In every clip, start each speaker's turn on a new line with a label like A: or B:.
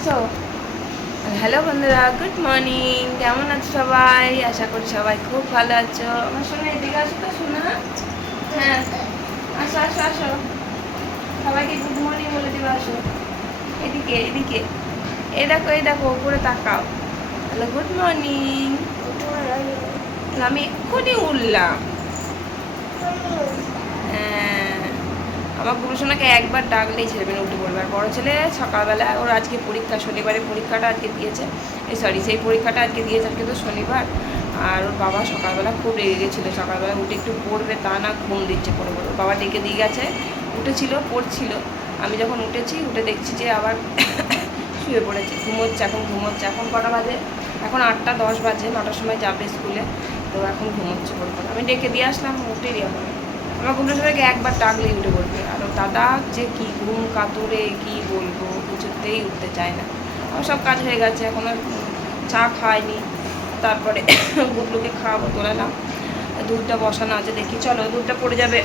A: আসো হ্যালো বন্ধুরা good morning কেমন আছো সবাই? আশা করি সবাই খুব ভালো আছো। আমার শোনা এদিকে আসো তো শোনা। হ্যাঁ আসো আসো আসো। সবাইকে গুড মর্নিং বলে দিবা আসো। এদিকে এদিকে। এই দেখো এই দেখো উপরে তাকাও। হ্যালো গুড মর্নিং আমি এক্ষুনি উঠলাম। হ্যাঁ। আমার গুরুসোনাকে একবার ডাকলেই ছেলেমেয়ে উঠে পড়বে আর বড়ো ছেলে সকালবেলা, ওর আজকে পরীক্ষা শনিবারে পরীক্ষাটা আজকে দিয়েছে। এই সরি সেই পরীক্ষাটা আজকে দিয়েছে, আজকে তো শনিবার। আর ওর বাবা সকালবেলা খুব রেগে গেছিল, সকালবেলা উঠে একটু পড়বে, তা না ঘুম দিচ্ছে পড়ে পড়ে। বাবা ডেকে দিয়ে গেছে, উঠেছিল, পড়ছিল। আমি যখন উঠেছি, উঠে দেখছি যে আবার শুয়ে পড়েছে, ঘুমোচ্ছে এখন ঘুমোচ্ছে। এখন কটা বাজে? এখন আটটা দশ বাজে, নটার সময় যাবে স্কুলে। তো এখন ঘুমোচ্ছে পড়ে পড়ে। আমি ডেকে দিয়ে আসলাম, উঠে দিয়ে হবে আমার ঘুমটা সবাইকে একবার ডাকলেই উঠে বলবে, আর দাদা, যে কি ঘুম কাতুরে, কি বলব? কিছুতেই উঠতে চায় না। আমার সব কাজ হয়ে গেছে, এখন আর চা খাইনি। তারপরে গুবলুকে খাওয়াবো তোলালাম দুধটা বসানো আছে, দেখি, চলো, দুধটা পড়ে যাবে।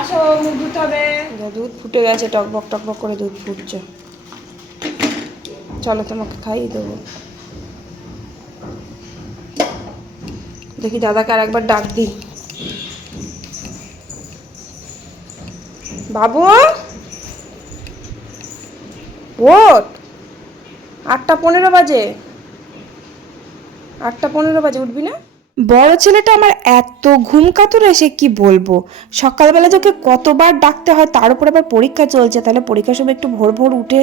A: আসো, মুখ ধুতে হবে। দুধ ফুটে গেছে টকবক টকবক করে দুধ ফুটছে। চলো, তোমাকে খাইয়ে দেবো। দেখি দাদাকে আর একবার ডাক দিই। বাবু? ওট আটটা পনেরো বাজে। আটটা পনেরো বাজে, উঠবি না?
B: বড় ছেলেটা আমার এত ঘুম কাতুরে সে কি বলব? সকালবেলা যে ওকে কতবার ডাকতে হয়, তার উপর আবার পরীক্ষা চলছে। তাহলে পরীক্ষার সময় একটু ভোর ভোর উঠে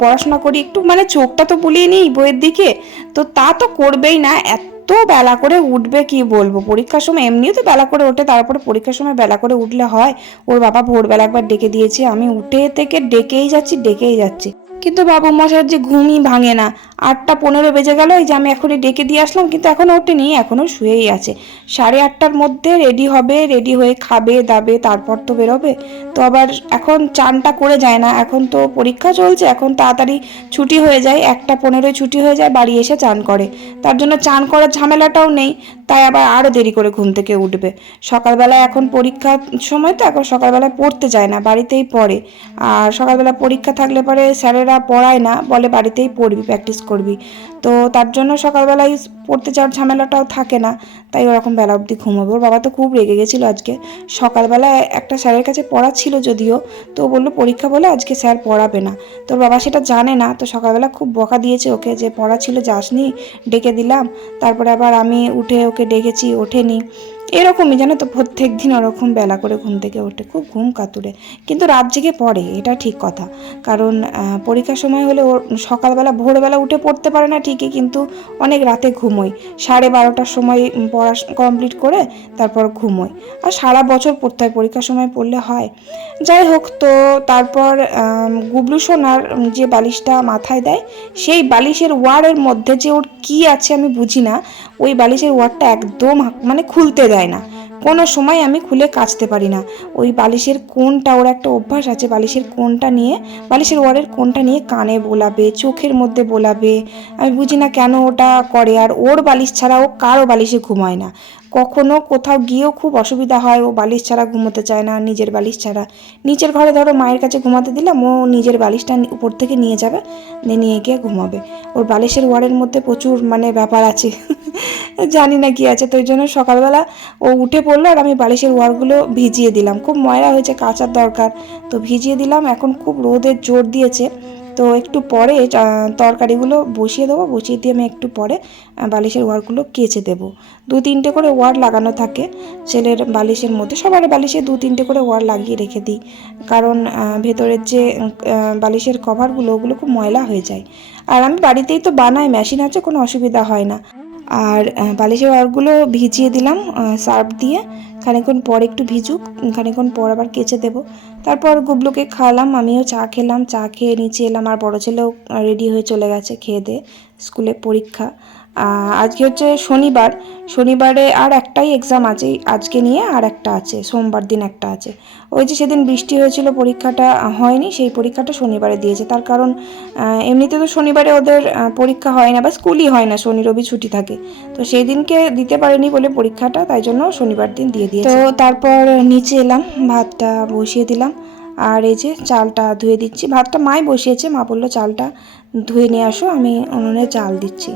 B: পড়াশোনা করি, একটু মানে চোখটা তো বুলিয়ে নিই বইয়ের দিকে। তো তা তো করবেই না, এত বেলা করে উঠবে কি বলব? পরীক্ষার সময় এমনিও তো বেলা করে ওঠে, তারপরে পরীক্ষার সময় বেলা করে উঠলে হয়। ওর বাবা ভোরবেলা একবার ডেকে দিয়েছে, আমি উঠে থেকে ডেকেই যাচ্ছি ডেকেই যাচ্ছি। কিন্তু বাবু মশার যে ঘুমই ভাঙে না। আটটা পনেরো বেজে গেল, এই যে আমি এখনই ডেকে দিয়ে আসলাম, কিন্তু এখনও ওঠেনি এখনও শুয়েই আছে। সাড়ে আটটার মধ্যে রেডি হবে, রেডি হয়ে খাবে, দাবে, তারপর তো বেরোবে। তো আবার এখন চানটা করে যায় না, এখন তো পরীক্ষা চলছে, এখন তাড়াতাড়ি ছুটি হয়ে যায়, একটা পনেরোয় ছুটি হয়ে যায়, বাড়ি এসে চান করে। তার জন্য চান করার ঝামেলাটাও নেই, তাই আবার আরও দেরি করে ঘুম থেকে উঠবে। সকালবেলা এখন পরীক্ষার সময় তো, এখন সকালবেলায় পড়তে যায় না, বাড়িতেই পড়ে। আর সকালবেলা পরীক্ষা থাকলে পরে স্যারেরা পড়ায় না, বলে বাড়িতেই পড়বি প্র্যাকটিস করবি। তো তার জন্য সকালবেলায় পড়তে যাওয়ার ঝামেলাটাও থাকে না, তাই ওরকম বেলা অবধি ঘুমাবে। ওর বাবা তো খুব রেগে গেছিল আজকে। সকালবেলায় একটা স্যারের কাছে পড়া ছিল যদিও, তো বলল, পরীক্ষা বলে আজকে স্যার পড়াবে না। তো বাবা সেটা জানে না, তো সকালবেলা খুব বকা দিয়েছে ওকে যে, পড়া ছিল, যাসনি, ডেকে দিলাম। তারপরে আবার আমি উঠে ওকে ডেকেছি, ওঠেনি। এরকমই জানো তো, প্রত্যেক দিন ওরকম বেলা করে ঘুম থেকে ওঠে খুব ঘুম কাতুরে। কিন্তু রাত জেগে পড়ে, এটা ঠিক কথা। কারণ পরীক্ষার সময় হলে ওর সকালবেলা, ভোরবেলা উঠে পড়তে পারে না ঠিকই, কিন্তু অনেক রাতে ঘুমোয়। সাড়ে বারোটার সময় পড়া কমপ্লিট করে তারপর ঘুমোয়। আর সারা বছর পড়তে হয়, পরীক্ষার সময় পড়লে হয়। যাই হোক তো, তারপর গুবলু সোনার যে বালিশটা মাথায় দেয়, সেই বালিশের ওয়ারের মধ্যে যে ওর কি আছে আমি বুঝি না। ওই বালিশের ওয়ারটা একদম মানে খুলতে দেয় না। কোনো সময় আমি খুলে কাচতে পারি না। ওই বালিশের কোনটা ওর একটা অভ্যাস আছে, বালিশের কোনটা নিয়ে, বালিশের ওয়ারের কোনটা নিয়ে কানে বোলাবে, চোখের মধ্যে বোলাবে, আমি বুঝি না কেন ওটা করে। আর ওর বালিশ ছাড়া ও কারও বালিশে ঘুমায় না। কখনো কোথাও গিয়েও খুব অসুবিধা হয়, ও বালিশ ছাড়া ঘুমোতে চায় না, নিজের বালিশ ছাড়া। নিচের ঘরে ধরো মায়ের কাছে ঘুমাতে দিলাম, ও নিজের বালিশটা উপর থেকে নিয়ে যাবে, নিয়ে গিয়ে ঘুমাবে। ওর বালিশের ওয়ারের মধ্যে প্রচুর মানে ব্যাপার আছে। জানি না কি আছে, তো ওই জন্য সকালবেলা ও উঠে পড়ল আর আমি বালিশের ওয়ারগুলো ভিজিয়ে দিলাম। খুব ময়লা হয়েছে, কাচার দরকার। তো ভিজিয়ে দিলাম, এখন খুব রোদের জোর দিয়েছে। তো একটু পরে তরকারিগুলো বসিয়ে দেবো, বসিয়ে দিয়ে আমি একটু পরে বালিশের ওয়ারগুলো কেচে দেবো। দু তিনটে করে ওয়ার লাগানো থাকে, ছেলের বালিশের মধ্যে, সবার বালিশে দু তিনটে করে ওয়ার লাগিয়ে রেখে দিই। কারণ ভেতরের যে বালিশের কভারগুলো, ওগুলো খুব ময়লা হয়ে যায়। আর আমি বাড়িতেই তো বানাই, মেশিন আছে, কোনো অসুবিধা হয় না। আর বালিশের ওয়ারগুলো ভিজিয়ে দিলাম সার্ফ দিয়ে, খানিকক্ষণ পর একটু ভিজুক, খানিকক্ষণ পর আবার কেচে দেবো। তারপর গুবলুকে খাওয়ালাম, আমিও চা খেলাম, চা খেয়ে নিচে এলাম, আর বড়ো ছেলেও রেডি হয়ে চলে গেছে খেয়ে দিয়ে। স্কুলে পরীক্ষা। আজকে হচ্ছে শনিবার। শনিবারে আর একটাই এক্সাম আছে, আজকে নিয়ে আর একটা আছে, সোমবার দিন একটা আছে। ওই যে সেদিন বৃষ্টি হয়েছিল, পরীক্ষাটা হয়নি, সেই পরীক্ষাটা শনিবারে দিয়েছে। তার কারণ এমনিতে তো শনিবারে ওদের পরীক্ষা হয় না বা স্কুলই হয় না, শনি, রবি ছুটি থাকে। তো সেই দিনকে দিতে পারেনি বলে পরীক্ষাটা, তাই জন্য শনিবার দিন দিয়ে দিয়েছে। তো তারপর নিচে এলাম, ভাতটা বসিয়ে দিলাম। আর এই যে চালটা ধুয়ে দিচ্ছি। ভাতটা মাই বসিয়েছে, মা বলল, চালটা ধুয়ে নিয়ে আসো, আমি উনুনে চাল দিচ্ছি।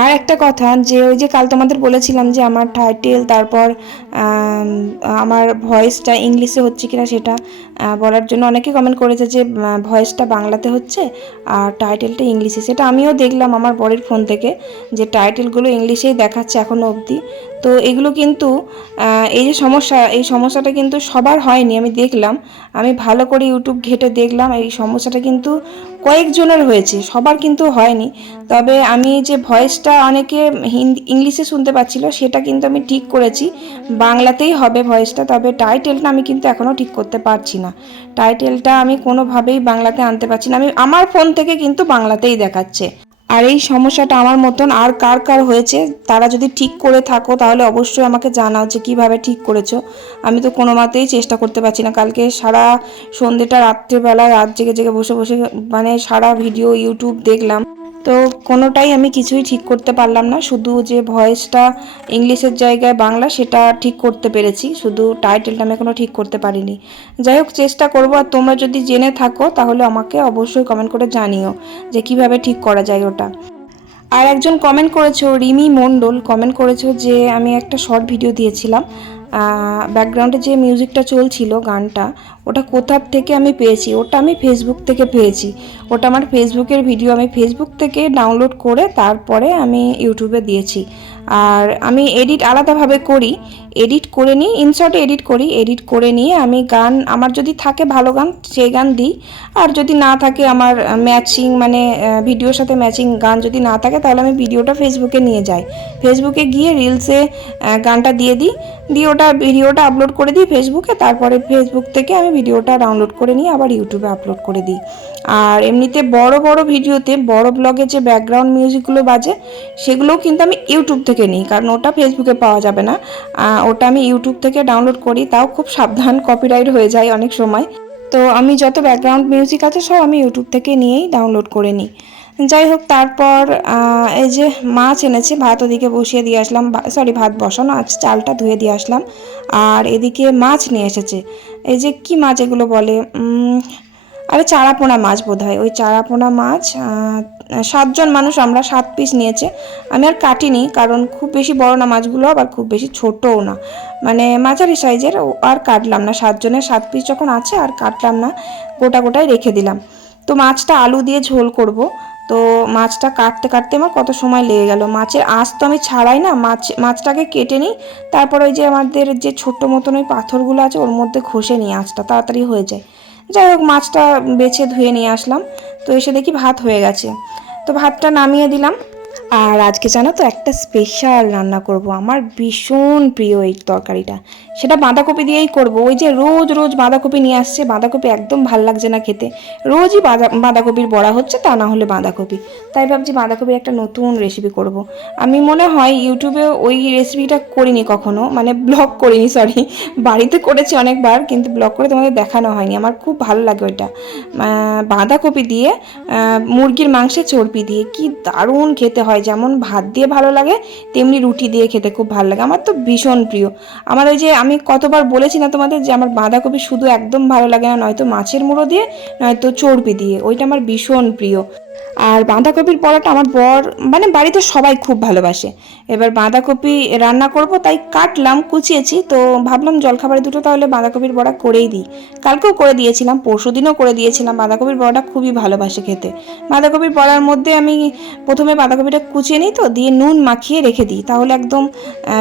B: আর একটা কথা, যে ওই যে কাল তোমাদের বলেছিলাম যে আমার টাইটেল তারপর আমার ভয়েসটা ইংলিশে হচ্ছে কিনা সেটা বলার জন্য অনেকে কমেন্ট করেছে যে ভয়েসটা বাংলাতে হচ্ছে আর টাইটেলটা ইংলিশে। সেটা আমিও দেখলাম আমার বরের ফোন থেকে যে টাইটেলগুলো ইংলিশেই দেখাচ্ছে এখনও অবধি। তো এগুলো কিন্তু এই যে সমস্যা, এই সমস্যাটা কিন্তু সবার হয়নি, আমি দেখলাম। আমি ভালো করে ইউটিউব ঘেটে দেখলাম, এই সমস্যাটা কিন্তু কয়েকজনের হয়েছে, সবার কিন্তু হয়নি। তবে আমি যে ভয়েসটা অনেকে হিন্দি, ইংলিশে শুনতে পাচ্ছিল, সেটা কিন্তু আমি ঠিক করেছি। বাংলাতেই হবে ভয়েসটা, তবে টাইটেলটা আমি কিন্তু এখনও ঠিক করতে পারছি না। টাইটেলটা আমি কোনোভাবেই বাংলাতে আনতে পারছি না। আমি, আমার ফোন থেকে কিন্তু বাংলাতেই দেখাচ্ছে। আর এই সমস্যাটা আমার মতন আর কার কার হয়েছে, তারা যদি ঠিক করে থাকো তাহলে অবশ্যই আমাকে জানাও যে কীভাবে ঠিক করেছ। আমি তো কোনো মতেই চেষ্টা করতে পারছি না। কালকে সারা সন্ধ্যেটা, রাত্রেবেলা রাত জেগে জেগে বসে বসে মানে সারা ভিডিও ইউটিউব দেখলাম। তো কোনোটাই আমি কিছুই ঠিক করতে পারলাম না। শুধু যে ভয়েসটা ইংলিশের জায়গায় বাংলা সেটা ঠিক করতে পেরেছি। শুধু টাইটেলটা আমি এখনও ঠিক করতে পারিনি। যাই হোক, চেষ্টা করব। আর তোমরা যদি জেনে থাকো, তাহলে আমাকে অবশ্যই কমেন্ট করে জানিও যে কীভাবে ঠিক করা যায় ওটা। আর একজন কমেন্ট করেছ, রিমি মণ্ডল। কমেন্ট করেছ যে, আমি একটা শর্ট ভিডিও দিয়েছিলাম। ব্যাকগ্রাউন্ডে যে মিউজিকটা চলছিল গানটা, ওটা কোথার থেকে আমি পেয়েছি? ওটা আমি ফেসবুক থেকে পেয়েছি। ওটা আমার ফেসবুকের ভিডিও আমি ফেসবুক থেকে ডাউনলোড করে তারপরে আমি ইউটিউবে দিয়েছি। আর আমি এডিট আলাদাভাবে করি এডিট করে নিই ইনশর্টে এডিট করি এডিট করে নিয়ে আমি গান, আমার যদি থাকে ভালো গান, সেই গান দিই। আর যদি না থাকে আমার ম্যাচিং মানে ভিডিওর সাথে ম্যাচিং গান যদি না থাকে, তাহলে আমি ভিডিওটা ফেসবুকে নিয়ে যাই। ফেসবুকে গিয়ে রিলসে গানটা দিয়ে দিই, দিয়ে ওটা ভিডিওটা আপলোড করে দিই ফেসবুকে তারপরে ফেসবুক থেকে আমি ভিডিওটা ডাউনলোড করে নিয়ে আবার ইউটিউবে আপলোড করে দিই। আর এমনিতে বড় বড় ভিডিওতে বড় ব্লগে যে ব্যাকগ্রাউন্ড মিউজিকগুলো বাজে, সেগুলোও কিন্তু আমি ইউটিউব থেকে নিই, কারণ ওটা ফেসবুকে পাওয়া যাবে না। ওটা আমি ইউটিউব থেকে ডাউনলোড করি, তাও খুব সাবধান কপিরাইট হয়ে যায় অনেক সময়। তো আমি যত ব্যাকগ্রাউন্ড মিউজিক আছে, সব আমি ইউটিউব থেকে নিয়েই ডাউনলোড করে নিই। যাই হোক, তারপর এই যে মাছ এনেছে, ভাত ওদিকে বসিয়ে দিয়ে আসলাম। সরি ভাত বসানো আছে চালটা ধুয়ে দিয়ে আসলাম। আর এদিকে মাছ নিয়ে এসেছে। এই যে কি মাছ এগুলো বলে? আরে চারাপোনা মাছ বোধ হয় ওই চারাপোনা মাছ সাতজন মানুষ আমরা সাত পিস নিয়েছে। আমি আর কাটিনি, কারণ খুব বেশি বড় না মাছগুলো, আবার খুব বেশি ছোটও না। মানে মাঝারি সাইজের আর কাটলাম না, সাতজনের সাত পিস যখন আছে আর কাটলাম না, গোটা গোটাই রেখে দিলাম। তো মাছটা আলু দিয়ে ঝোল করব। তো মাছটা কাটতে কাটতে আমার কত সময় লেগে গেল। মাছের আঁশ তো আমি ছাড়াই না, মাছ, মাছটাকে কেটে নিই, তারপর ওই যে আমাদের যে ছোট্ট মতন ওই পাথরগুলো আছে, ওর মধ্যে ঘষে নিই আঁচটা, তাড়াতাড়ি হয়ে যায়। যাই হোক, মাছটা বেছে ধুয়ে নিয়ে আসলাম। তো এসে দেখি ভাত হয়ে গেছে। তো ভাতটা নামিয়ে দিলাম। আর আজকে জানো তো একটা স্পেশাল রান্না করব। আমার ভীষণ প্রিয় এই তরকারিটা। সেটা বাঁধাকপি দিয়েই করব। ওই যে রোজ রোজ বাঁধাকপি নিয়ে আসছে, বাঁধাকপি একদম ভালো লাগছে না খেতে। রোজই বাঁধা, বাঁধাকপির বড়া হচ্ছে, তা না হলে বাঁধাকপি। তাই ভাবছি বাঁধাকপির একটা নতুন রেসিপি করব। আমি মনে হয় ইউটিউবে ওই রেসিপিটা করিনি কখনো মানে ব্লগ করিনি সরি বাড়িতে করেছি অনেকবার, কিন্তু ব্লগ করে তোমাদের দেখানো হয়নি। আমার খুব ভালো লাগে ওইটা। বাঁধাকপি দিয়ে মুরগির মাংসে চর্বি দিয়ে, কি দারুণ খেতে হয় যেমন ভাত দিয়ে ভালো লাগে, তেমনি রুটি দিয়ে খেতে খুব ভালো লাগে। আমার তো ভীষণ প্রিয়। আমার ওই যে আমি কতবার বলেছি না তোমাদের যে আমার বাঁধাকপি শুধু একদম ভালো লাগে না, নয়তো মাছের মুড়ো দিয়ে, নয়তো চর্বি দিয়ে, ওইটা আমার ভীষণ প্রিয়। আর বাঁধাকপির বড়াটা আমার বর মানে বাড়িতে সবাই খুব ভালোবাসে। এবার বাঁধাকপি রান্না করব, তাই কাটলাম, কুচিয়েছি, তো ভাবলাম জলখাবারে দুটো তাহলে বাঁধাকপির বড়া করেই দিই। কালকেও করে দিয়েছিলাম পরশু দিনও করে দিয়েছিলাম। বাঁধাকপির বড়াটা খুবই ভালোবাসে খেতে। বাঁধাকপির বড়ার মধ্যে আমি প্রথমে বাঁধাকপিটা কুচিয়ে নিই তো, দিয়ে নুন মাখিয়ে রেখে দিই। তাহলে একদম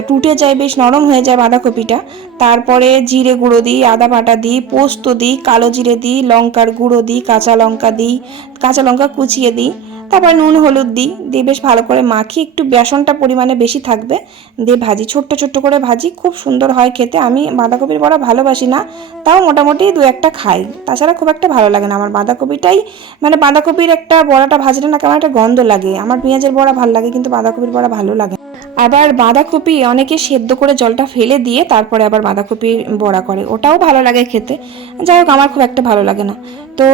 B: টুটে যায়, বেশ নরম হয়ে যায় বাঁধাকপিটা। তারপরে জিরে গুঁড়ো দিই, আদা বাটা দিই, পোস্ত দিই, কালো জিরে দিই, লঙ্কার গুঁড়ো দিই, কাঁচা লঙ্কা দিই, কাঁচা লঙ্কা কুচিয়ে দিই। তারপর নুন, হলুদ দিই। দিয়ে বেশ ভালো করে মাখি একটু বেসনটা পরিমাণে বেশি থাকবে। দিয়ে ভাজি, ছোট্ট ছোট্ট করে ভাজি। খুব সুন্দর হয় খেতে। আমি বাঁধাকপির বড়া ভালোবাসি না, তাও মোটামুটি দু একটা খাই। তাছাড়া খুব একটা ভালো লাগে না। আমার বাঁধাকপিটাই মানে বাঁধাকপির একটা বড়াটা ভাজলে না কেমন একটা গন্ধ লাগে। আমার পেঁয়াজের বড়া ভালো লাগে, কিন্তু বাঁধাকপির বড়া ভালো লাগে না। আবার বাঁধাকপি অনেকে সেদ্ধ করে জলটা ফেলে দিয়ে তারপরে আবার বাঁধাকপি বড়া করে। ওটাও ভালো লাগে খেতে। যাই হোক, আমার খুব একটা ভালো লাগে না। তো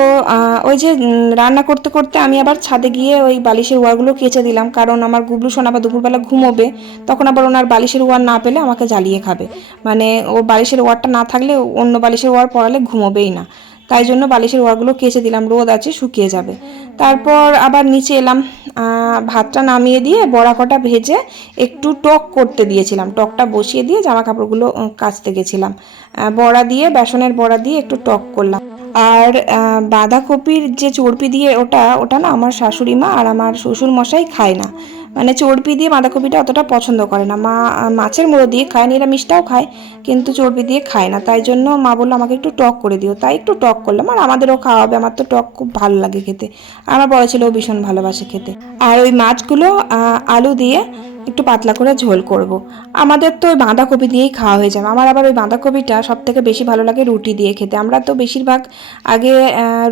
B: ওই যে রান্না করতে করতে আমি আবার ছাদে গিয়ে ওই বালিশের ওয়ারগুলো কেচে দিলাম। কারণ আমার গুবলু সোনা আবার দুপুরবেলা ঘুমোবে, তখন আবার ওনার বালিশের ওয়ার না পেলে আমাকে জ্বালিয়ে খাবে। মানে ও বালিশের ওয়ারটা না থাকলে অন্য বালিশের ওয়ার পড়ালে ঘুমোবেই না। তাই জন্য বালিশের ওয়ারগুলো কেচে দিলাম, রোদ আছে, শুকিয়ে যাবে। তারপর আবার নিচে এলাম ভাতটা নামিয়ে দিয়ে বড়া কটা ভেজে একটু টক করতে দিয়েছিলাম, টকটা বসিয়ে দিয়ে জামা কাপড়গুলো কাচতে গেছিলাম। বড়া দিয়ে, বেসনের বড়া দিয়ে একটু টক করলাম। আর বাঁধাকপির যে চর্পি দিয়ে ওটা ওটা না আমার শাশুড়ি মা আর আমার শ্বশুর মশাই খায় না। মানে চর্বি দিয়ে বাঁধাকপিটা অতটা পছন্দ করে না। মা, মাছের মুড়ো দিয়ে খায়, নিরামিষটাও খায়, কিন্তু চর্বি দিয়ে খায় না। তাই জন্য মা বলল, আমাকে একটু টক করে দিও। তাই একটু টক করলাম। আর আমাদেরও খাওয়া হবে, আমার তো টক খুব ভালো লাগে খেতে। আমার বড় ছেলেও ভীষণ ভালোবাসে খেতে। আর ওই মাছগুলো আলু দিয়ে একটু পাতলা করে ঝোল করব। আমাদের তো ওই বাঁধাকপি দিয়েই খাওয়া হয়ে যাবে। আমার আবার ওই বাঁধাকপিটা সব থেকে বেশি ভালো লাগে রুটি দিয়ে খেতে। আমরা তো বেশিরভাগ আগে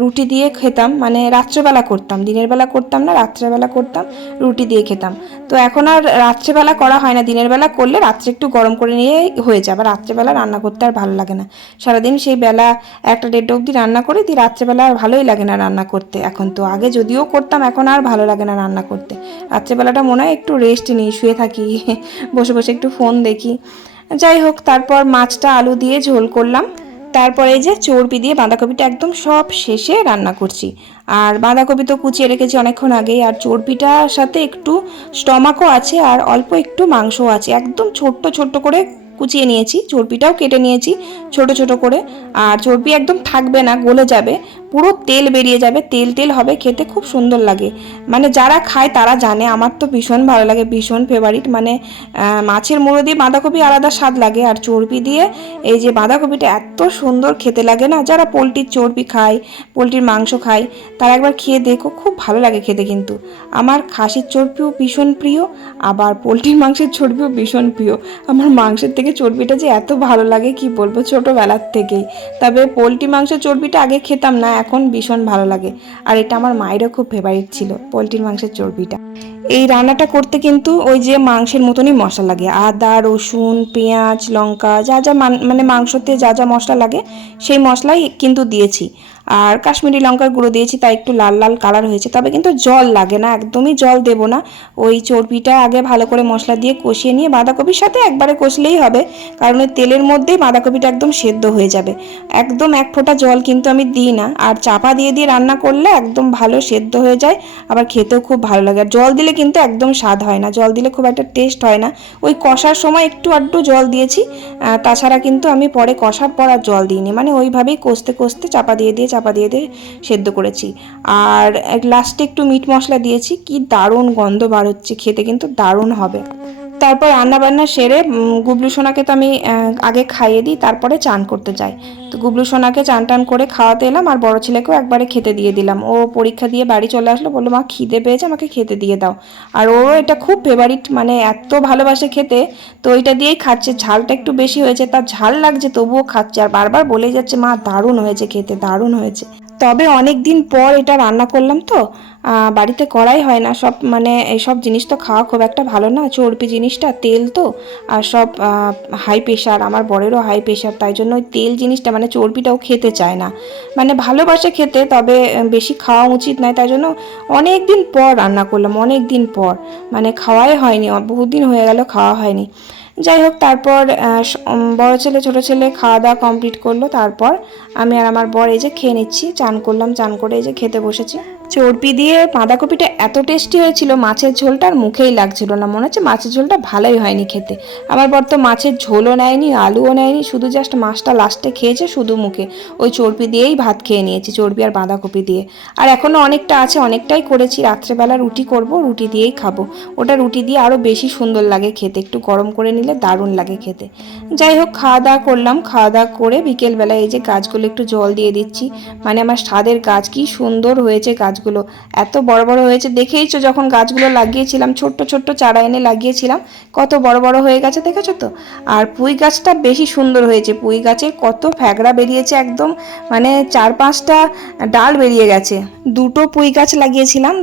B: রুটি দিয়ে খেতাম। মানে রাত্রেবেলা করতাম। দিনের বেলা করতাম না, রাত্রেবেলা করতাম, রুটি দিয়ে খেতাম। তো এখন আর রাত্রেবেলা করা হয় না। দিনের বেলা করলে রাত্রে একটু গরম করে নিয়ে হয়ে আবার রাত্রেবেলা রান্না করতে আর ভালো লাগে না। সারাদিন সেই বেলা একটা দেড়টা অবধি রান্না করে দিই। রাত্রেবেলা আর ভালোই লাগে না রান্না করতে। এখন তো আগে যদিও করতাম, এখন আর ভালো লাগে না রান্না করতে। রাত্রেবেলাটা মনে হয় একটু রেস্ট নিই। শুয়ে থাকি, বসে বসে একটু ফোন দেখি। যাই হোক, তারপর মাছটা আলু দিয়ে ঝোল করলাম। তারপরে এই যে চর্বি দিয়ে বাঁধাকপিটা একদম সব শেষে রান্না করছি। আর বাঁধাকপি তো কুচিয়ে রেখেছি অনেকক্ষণ আগেই, আর চর্বিটার সাথে একটু স্টমাকও আছে, আর অল্প একটু মাংসও আছে। একদম ছোট্ট ছোট্ট করে কুচিয়ে নিয়েছি, চর্বিটাও কেটে নিয়েছি ছোট ছোট করে। আর চর্বি একদম থাকবে না, গলে যাবে। পুরো তেল বেরিয়ে যাবে, তেল তেল হবে, খেতে খুব সুন্দর লাগে। মানে যারা খায় তারা জানে, আমার তো ভীষণ ভালো লাগে, ভীষণ ফেভারিট মানে মাছের মুড়ো দিয়ে বাঁধাকপি আলাদা স্বাদ লাগে, আর চর্বি দিয়ে এই যে বাঁধাকপিটা এত সুন্দর খেতে লাগে না, যারা পোলট্রির চর্বি খায়, পোলট্রির মাংস খায়, তারা একবার খেয়ে দেখো, খুব ভালো লাগে খেতে কিন্তু। আমার খাসির চর্বিও ভীষণ প্রিয়, আবার পোলট্রির মাংসের চর্বিও ভীষণ প্রিয়। আমার মাংসের থেকে চর্বিটা যে এত ভালো লাগে, কি বলব, ছোটোবেলার থেকেই। তবে পোলট্রি মাংসের চর্বিটা আগে খেতাম না এখন ভীষণ ভালো লাগে। আর এটা আমার মায়েরও খুব ফেভারিট ছিল পোলট্রির মাংসের চর্বিটা। এই রান্নাটা করতে কিন্তু ওই যে মাংসের মতনই মশলা লাগে। আদা, রসুন, পেঁয়াজ, লঙ্কা, যা যা মান- মাংসতে যা যা মশলা লাগে, সেই মশলাই কিন্তু দিয়েছি। আর কাশ্মীরি লঙ্কার গুঁড়ো দিয়েছি, তাই একটু লাল লাল কালার হয়েছে। তবে কিন্তু জল লাগে না, একদমই জল দেব না। ওই চর্বিটা আগে ভালো করে মশলা দিয়ে কষিয়ে নিয়ে বাঁধাকপির সাথে একবারে কষলেই হবে, কারণ ওই তেলের মধ্যেই বাঁধাকপিটা একদম সেদ্ধ হয়ে যাবে। একদম এক ফোঁটা জল কিন্তু আমি দিই না। আর চাপা দিয়ে দিয়ে রান্না করলে একদম ভালো সেদ্ধ হয়ে যায়, আবার খেতেও খুব ভালো লাগে। আর জল দিলে কিন্তু একদম স্বাদ হয় না। জল দিলে খুব একটা টেস্ট হয় না। ওই কষার সময় একটু আড্ডু জল দিয়েছি। তাছাড়া কিন্তু আমি পরে কষার পর আর জল দিইনি। মানে ওইভাবেই কষতে কষতে চাপা দিয়ে দিয়ে, চাপা দিয়ে দিয়ে সেদ্ধ করেছি। আর লাস্টে একটু মিট মশলা দিয়েছি। কি দারুণ গন্ধ বার হচ্ছে। খেতে কিন্তু দারুণ হবে। তারপর রান্না বান্না সেরে গুবলু সোনাকে তো আমি আগে খাইয়ে দিই, তারপরে চান করতে যাই। তো গুবলু সোনাকে চান টান করে খাওয়াতে এলাম, আর বড় ছেলেকেও একবারে খেতে দিয়ে দিলাম। ও পরীক্ষা দিয়ে বাড়ি চলে আসলো, বলল, মা, খিদে পেয়েছে, আমাকে খেতে দিয়ে দাও। আর ও এটা খুব ফেভারিট মানে এত ভালোবাসে খেতে, তো ওইটা দিয়েই খাচ্ছে। ঝালটা একটু বেশি হয়েছে, তার ঝাল লাগছে, তবুও খাচ্ছে। আর বারবার বলে যাচ্ছে, মা, দারুণ হয়েছে খেতে, দারুণ হয়েছে। তবে অনেক দিন পর এটা রান্না করলাম তো বাড়িতে করাই হয় না। সব মানে এইসব জিনিস তো খাওয়া খুব একটা ভালো না। চর্বি জিনিসটা, তেল তো, আর সব হাই প্রেশার আমার বড়েরও হাই প্রেশার তাই জন্য ওই তেল জিনিসটা মানে চর্বিটাও খেতে চায় না। মানে ভালোবাসে খেতে, তবে বেশি খাওয়া উচিত নয়, তাই জন্য অনেক দিন পর রান্না করলাম অনেক দিন পর। মানে খাওয়াই হয়নি বহুদিন হয়ে গেল খাওয়া হয়নি। যাই হোক, তারপর বড় ছেলে, ছোট ছেলে খাওয়া দাওয়া কমপ্লিট করল। তারপর আমি আর আমার বর এই যে খেয়ে নিচ্ছি, চান করলাম, চান করে এই যে খেতে বসেছি। চর্বি দিয়ে বাঁধাকপিটা এত টেস্টি হয়েছিল, মাছের ঝোলটা আর মুখেই লাগছিল না। মনে হচ্ছে মাছের ঝোলটা ভালোই হয়নি খেতে। আমার বর তো মাছের ঝোলও নেয়নি, আলুও নেয়নি, শুধু জাস্ট মাছটা লাস্টে খেয়েছে শুধু মুখে। ওই চর্বি দিয়েই ভাত খেয়ে নিয়েছি, চর্বি আর বাঁধাকপি দিয়ে। আর এখনও অনেকটা আছে, অনেকটাই করেছি। রাত্রেবেলা রুটি করব, রুটি দিয়েই খাব। ওটা রুটি দিয়ে আরও বেশি সুন্দর লাগে খেতে। একটু গরম করে নিলে দারুণ লাগে খেতে। যাই হোক, খাওয়া দাওয়া করলাম। খাওয়া দাওয়া করে বিকেলবেলা এই যে গাছগুলো একটু জল দিয়ে দিচ্ছি। মানে আমার স্বাদের গাছ, কি সুন্দর হয়েছে গাছগুলো। এত বড় বড় হয়েছে, দেখেইছো যখন গাছগুলো লাগিয়েছিলাম, ছোট্ট ছোট্ট চারা এনে লাগিয়েছিলাম, কত বড় বড় হয়ে গেছে, দেখেছ তো? আর পুঁই গাছটা বেশি সুন্দর হয়েছে। পুঁই গাছে কত ফ্যাগড়া বেরিয়েছে একদম মানে চার পাঁচটা ডাল বেরিয়ে গেছে। দুটো পুঁই গাছ লাগিয়েছিলাম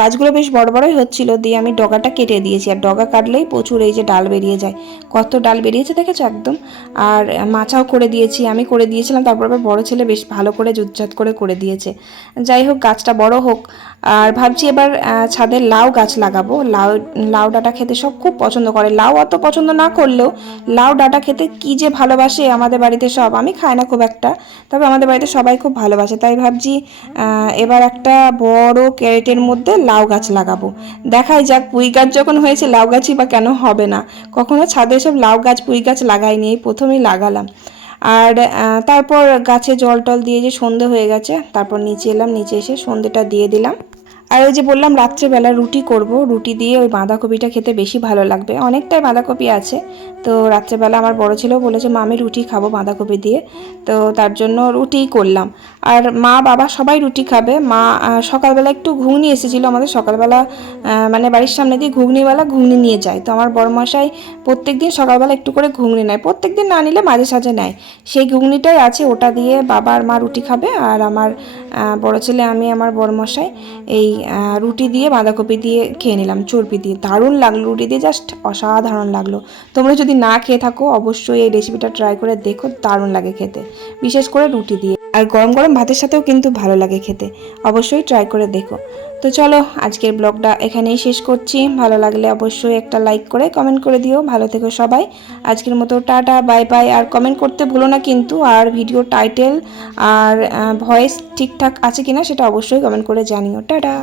B: গাছগুলো বেশ বড় বড়ই হচ্ছিল, দিয়ে আমি ডগাটা কেটে দিয়েছি। আর ডগা কাটলেই প্রচুর এই যে ডাল বেরিয়ে যায়। কত ডাল বেরিয়েছে দেখেছ একদম? আর মাছাও করে দিয়েছি, আমি করে দিয়েছিলাম, তারপর আবার বড় ছেলে বেশ ভালো করে জুতজাত করে করে দিয়েছে। যাই হোক, গাছটা বড় হোক আর ভাবছি এবার ছাদে লাউ গাছ লাগাবো। লাউ লাউ ডাঁটা খেতে সব খুব পছন্দ করে। লাউ অত পছন্দ না করলেও লাউ ডাঁটা খেতে কি যে ভালোবাসে আমাদের বাড়িতে সব, আমি খাই না খুব একটা। তবে আমাদের বাড়িতে সবাই খুব ভালোবাসে। তাই ভাবছি এবার একটা বড় ক্যারেটের মধ্যে লাউ গাছ লাগাবো। দেখাই যাক পুঁই গাছ যখন হয়েছে, লাউ গাছই বা কেন হবে না। কখনো ছাদে সব লাউ গাছ, পুঁই গাছ লাগাইনি, এই প্রথমেই লাগালাম। আর তারপর গাছে জল টল দিয়ে যে সন্ধে হয়ে গেছে, তারপর নিচে এলাম, নিচে এসে সন্ধেটা দিয়ে দিলাম। আর ওই যে বললাম, রাত্রেবেলা রুটি করব। রুটি দিয়ে ওই বাঁধাকপিটা খেতে বেশি ভালো লাগবে। অনেকটাই বাঁধাকপি আছে। তো রাত্রেবেলা আমার বড় ছেলেও বলেছে, মা, আমি রুটি খাব বাঁধাকপি দিয়ে। তো তার জন্য রুটিই করলাম। আর মা, বাবা সবাই রুটি খাবে। মা সকালবেলা একটু ঘুগনি এসেছিল আমাদের। সকালবেলা মানে বাড়ির সামনে দিয়ে ঘুগনিওয়ালা ঘুগনি নিয়ে যায়। তো আমার বড়মশাই প্রত্যেক দিন সকালবেলা একটু করে ঘুগনি নেয়। প্রত্যেক দিন না নিলে মাঝে সাঝে নেয়। সেই ঘুগনিটাই আছে, ওটা দিয়ে বাবা আর মা রুটি খাবে। আর আমার বড় ছেলে, আমি, আমার বড়মশাই এই রুটি দিয়ে বাঁধাকপি দিয়ে খেয়ে নিলাম, চর্বি দিয়ে। দারুণ লাগল রুটি দিয়ে, জাস্ট অসাধারণ লাগল। তোমরা যদি না খেয়ে থাকো, অবশ্যই এই রেসিপিটা ট্রাই করে দেখো, দারুণ লাগে খেতে। বিশেষ করে রুটি দিয়ে। আর গরম গরম ভাতের সাথেও কিন্তু ভালো লাগে খেতে। অবশ্যই ট্রাই করে দেখো। তো চলো, আজকের ব্লগটা এখানেই শেষ করছি। ভালো লাগলে অবশ্যই একটা লাইক করে কমেন্ট করে দিও। ভালো থেকো সবাই। আজকের মতো টাটা বাই বাই আর কমেন্ট করতে ভুলো না কিন্তু। আর ভিডিও টাইটেল আর ভয়েস ঠিকঠাক আছে কিনা সেটা অবশ্যই কমেন্ট করে জানিও। টাটা!